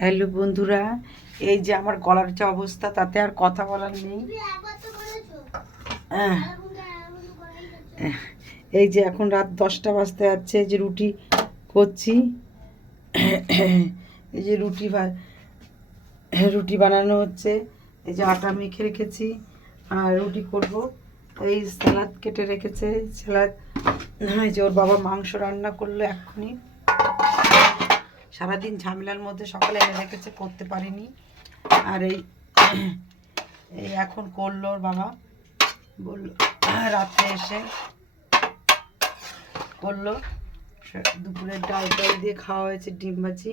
Hello বন্ধুরা, এই যে আমার গলার যে অবস্থা তাতে আর কথা বলার নেই। এই যে এখন রাত 10টা বাজতে যাচ্ছে, যে রুটি করছি। এই যে রুটি বানানো হচ্ছে। এই যে আটা মেখে রেখেছি আর রুটি করব। এই স্যালাড কেটে রেখেছে, স্যালাড। এই যে ওর বাবা মাংস রান্না করলো এক্ষুনি। সারাদিন ঝামেলার মধ্যে সকালে এনে রেখেছে, করতে পারিনি। আর এই এখন করলো ওর বাবা, বললো রাত্রে এসে করলো। দুপুরের ডাল দিয়ে খাওয়া হয়েছে, ডিম ভাজি।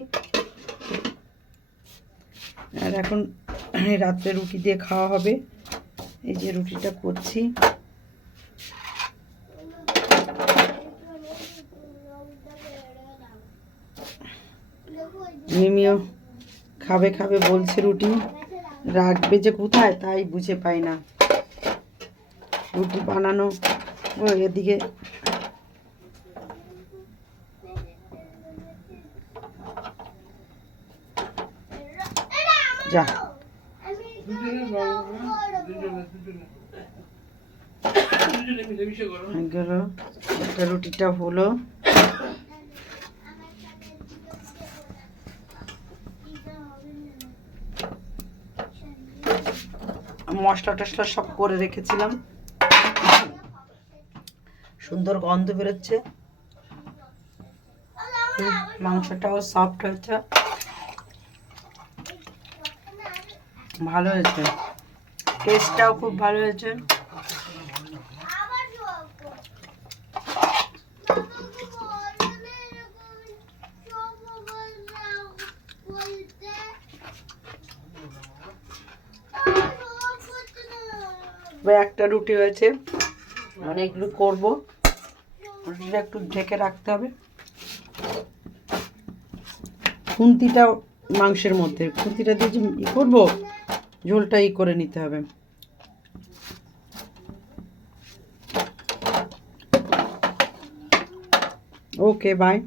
আর এখন রাত্রে রুটি দিয়ে খাওয়া হবে। এই যে রুটিটা করছি। মিমিও খাবে খাবে বলছে, রুটি রাখবে যে কোথায় তাই বুঝে পাই না। রুটি বানানো এদিকে যা গেল, একটা রুটিটা হলো। মশলা টশলা সব করে রেখেছিলাম, সুন্দর গন্ধ বেরোচ্ছে। মাংসটাও সফট হয়েছে, ভালো হয়েছে, টেস্টটাও খুব ভালো হয়েছে। একটা রুটি হয়েছে, অনেকগুলো করবো। রুটিটা একটু ঢেকে রাখতে হবে। খুন্তিটা মাংসের মধ্যে, খুন্তিটা দিয়ে যে করবো, ঝোলটা করে নিতে হবে। ওকে, বাই।